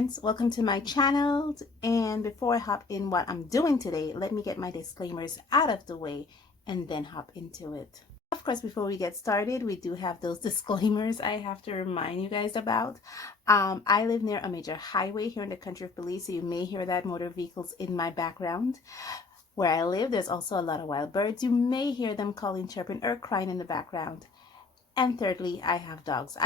friends, welcome to my channel. And before I hop in what I'm doing today, let me get my disclaimers out of the way and then hop into it. Of course, before we get started, we do have those disclaimers I have to remind you guys about. I live near a major highway here in the country of Belize, so you may hear that motor vehicles in my background. Where I live, there's also a lot of wild birds. You may hear them calling, chirping, or crying in the background. And thirdly, I have dogs.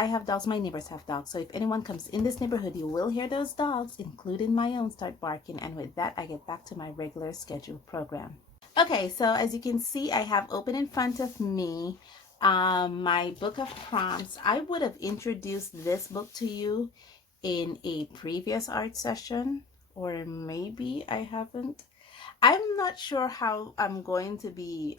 My neighbors have dogs. So if anyone comes in this neighborhood, you will hear those dogs, including my own, start barking. And with that, I get back to my regular scheduled program. Okay, so as you can see, I have open in front of me my book of prompts. I would have introduced this book to you in a previous art session, or maybe I haven't. I'm not sure how I'm going to be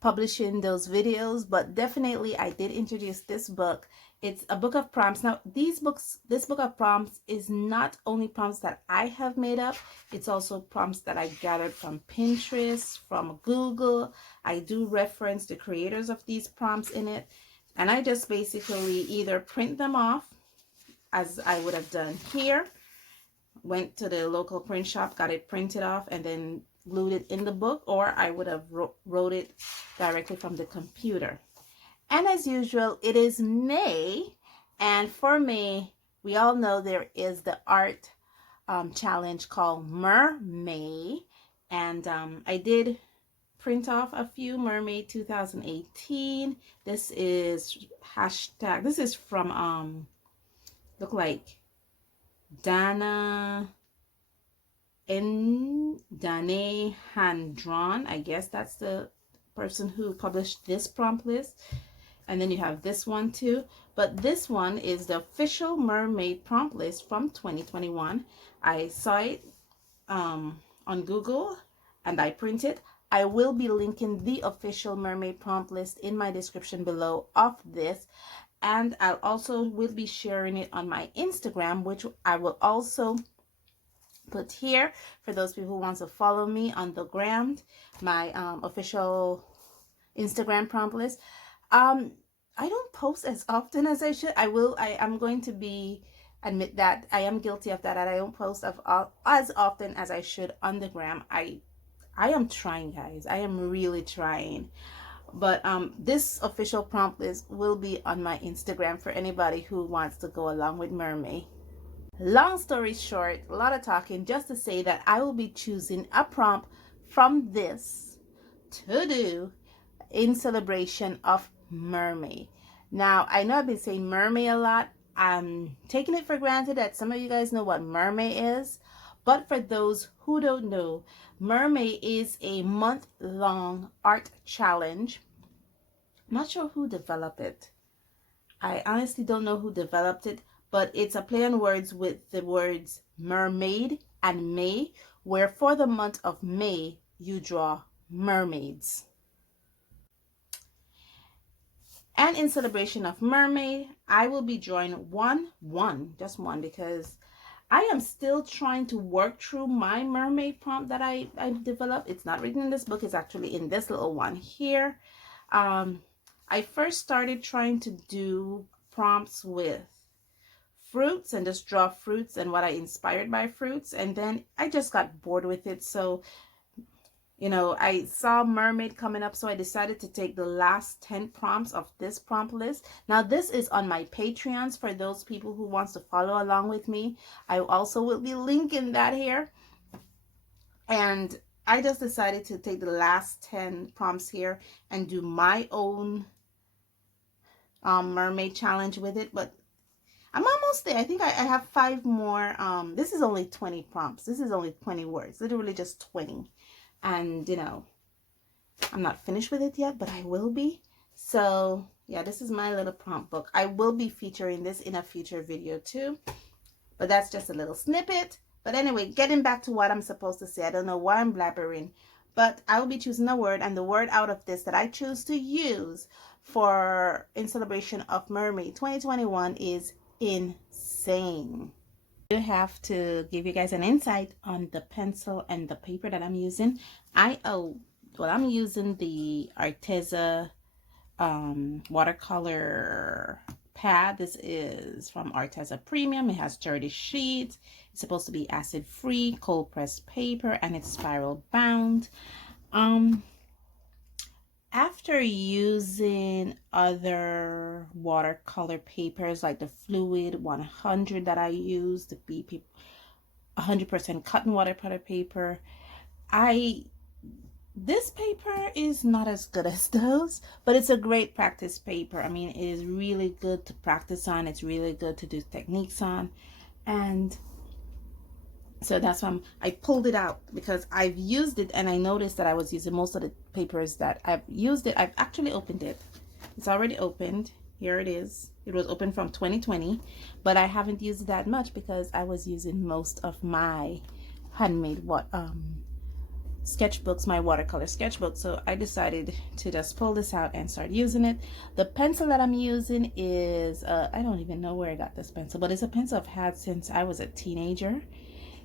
publishing those videos, but definitely I did introduce this book. It's a book of prompts. Now this book of prompts is not only prompts that I have made up, it's also prompts that I gathered from Pinterest, from Google. I do reference the creators of these prompts in it, and I just basically either print them off, as I would have done here, went to the local print shop, got it printed off, and then glued it in the book, or I would have wrote it directly from the computer. And as usual, it is May, and for May, we all know there is the art challenge called Mermay, and I did print off a few Mermay 2018. This is hashtag, this is from look like Dana Handron. I guess that's the person who published this prompt list. And then you have this one too, but this one is the official Mermay prompt list from 2021. I saw it on Google and I printed. I will be linking the official Mermay prompt list in my description below of this, and I'll also will be sharing it on my Instagram, which I will also put here for those people who want to follow me on the gram, my official Instagram prompt list. I don't post as often as I should. I'm going to admit that I am guilty of that, and I don't post as often as I should on the gram. I am trying, guys. I am really trying. But this official prompt list will be on my Instagram for anybody who wants to go along with Mermay. Long story short, a lot of talking, just to say that I will be choosing a prompt from this to do in celebration of Mermay. Now, I know I've been saying Mermay a lot. I'm taking it for granted that some of you guys know what Mermay is, but for those who don't know, Mermay is a month-long art challenge. I'm not sure who developed it. I honestly don't know who developed it, but it's a play on words with the words mermaid and May, where for the month of May, you draw mermaids. And in celebration of Mermay, I will be drawing just one, because I am still trying to work through my Mermay prompt that I developed. It's not written in this book, it's actually in this little one here. I first started trying to do prompts with fruits and just draw fruits and what I inspired by fruits, and then I just got bored with it. So, you know, I saw mermaid coming up, so I decided to take the last 10 prompts of this prompt list. Now this is on my Patreons for those people who wants to follow along with me. I also will be linking that here, and I just decided to take the last 10 prompts here and do my own mermaid challenge with it. But I'm almost there. I think I have 5 more. This is only 20 prompts. This is only 20 words, literally just 20. And, you know, I'm not finished with it yet, but I will be. So, yeah, this is my little prompt book. I will be featuring this in a future video too. But that's just a little snippet. But anyway, getting back to what I'm supposed to say. I don't know why I'm blabbering. But I will be choosing a word, and the word out of this that I choose to use in celebration of Mermay 2021 is insane. I have to give you guys an insight on the pencil and the paper that I'm using. I'm using the Arteza watercolor pad. This is from Arteza Premium. It has 30 sheets. It's supposed to be acid free, cold pressed paper, and it's spiral bound. After using other watercolor papers like the Fluid 100 that I use, the BP 100% cotton watercolor paper, this paper is not as good as those, but it's a great practice paper. I mean, it is really good to practice on. It's really good to do techniques on. And so that's why I pulled it out, because I've used it and I noticed that I was using most of the papers that I've used it. I've actually opened it. It's already opened. Here it is. It was open from 2020, but I haven't used it that much because I was using most of my handmade sketchbooks, my watercolor sketchbook. So I decided to just pull this out and start using it. The pencil that I'm using is I don't even know where I got this pencil, but it's a pencil I've had since I was a teenager.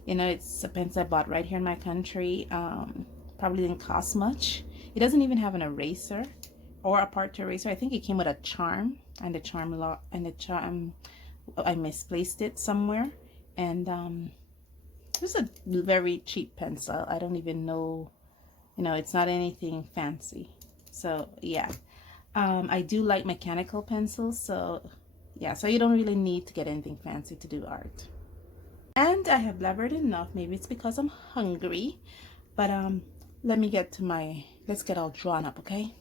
You know, it's a pencil I bought right here in my country. Probably didn't cost much. It doesn't even have an eraser or a part to eraser. I think it came with a charm, and the charm I misplaced it somewhere. And it's a very cheap pencil. I don't even know, you know, it's not anything fancy. So yeah, I do like mechanical pencils. So yeah, so you don't really need to get anything fancy to do art. And I have blabbered enough. Maybe it's because I'm hungry, but let's get all drawn up, okay?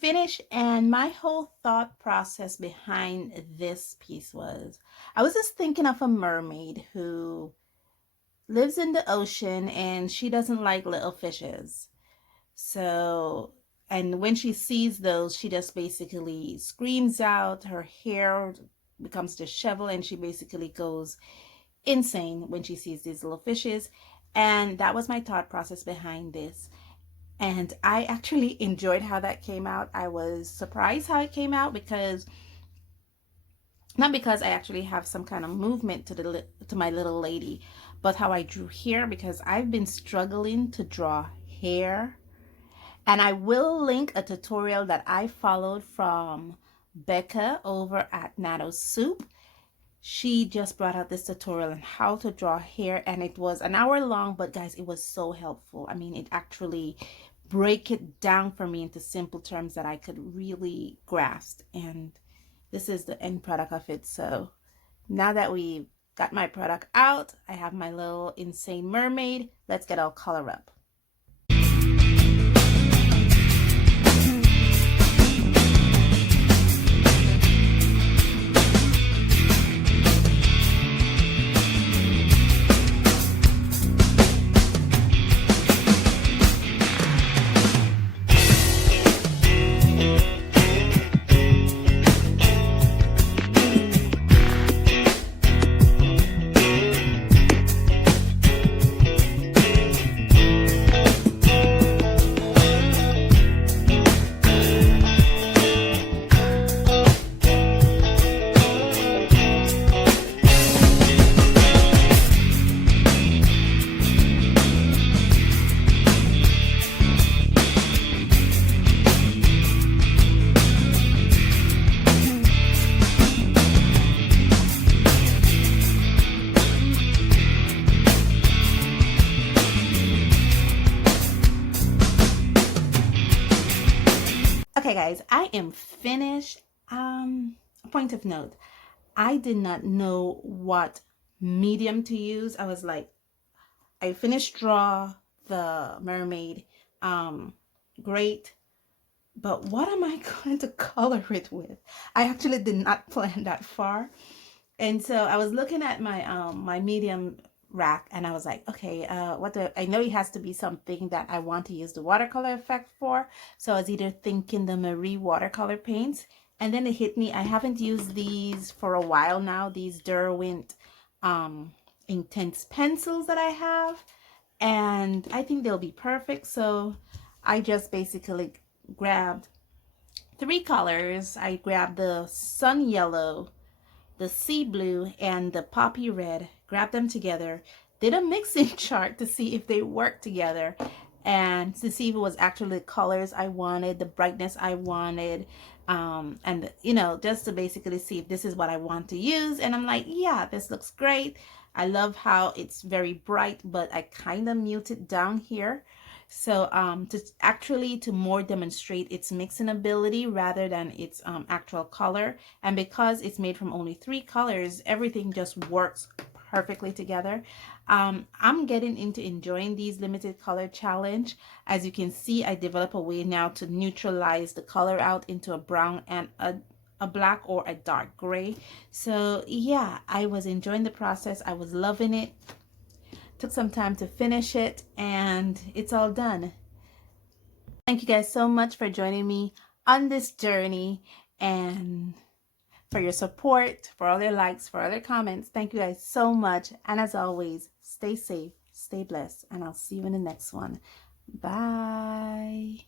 Finished, and my whole thought process behind this piece was, I was just thinking of a mermaid who lives in the ocean and she doesn't like little fishes. So, and when she sees those, she just basically screams out, her hair becomes disheveled, and she basically goes insane when she sees these little fishes. And that was my thought process behind this. And I actually enjoyed how that came out. I was surprised how it came out, because not because I actually have some kind of movement to my little lady, but how I drew hair, because I've been struggling to draw hair. And I will link a tutorial that I followed from Becca over at Nattosoup. She just brought out this tutorial on how to draw hair, and it was an hour long, but guys, it was so helpful. I mean, it actually break it down for me into simple terms that I could really grasp, and this is the end product of it. So now that we've got my product out, I have my little insane mermaid. Let's get all color up. Okay, guys, I am finished. Point of note, I did not know what medium to use. I was like, I finished draw the mermaid. Great. But what am I going to color it with? I actually did not plan that far. And so I was looking at my my medium rack, and I was like, okay, I know it has to be something that I want to use the watercolor effect for. So I was either thinking the Marie watercolor paints, and then it hit me. I haven't used these for a while now, these Derwent intense pencils that I have, and I think they'll be perfect. So I just basically grabbed three colors. I grabbed the sun yellow, the sea blue, and the poppy red, grabbed them together, did a mixing chart to see if they work together, and to see if it was actually the colors I wanted, the brightness I wanted, and you know, just to basically see if this is what I want to use. And I'm like, yeah, this looks great. I love how it's very bright, but I kind of mute it down here. So to more demonstrate its mixing ability rather than its actual color. And because it's made from only three colors, everything just works perfectly together. I'm getting into enjoying these limited color challenge. As you can see, I develop a way now to neutralize the color out into a brown and a black or a dark gray. So yeah, I was enjoying the process. I was loving it. Took some time to finish it, and it's all done. Thank you guys so much for joining me on this journey, and for your support, for all your likes, for all your comments. Thank you guys so much. And as always, stay safe, stay blessed, and I'll see you in the next one. Bye.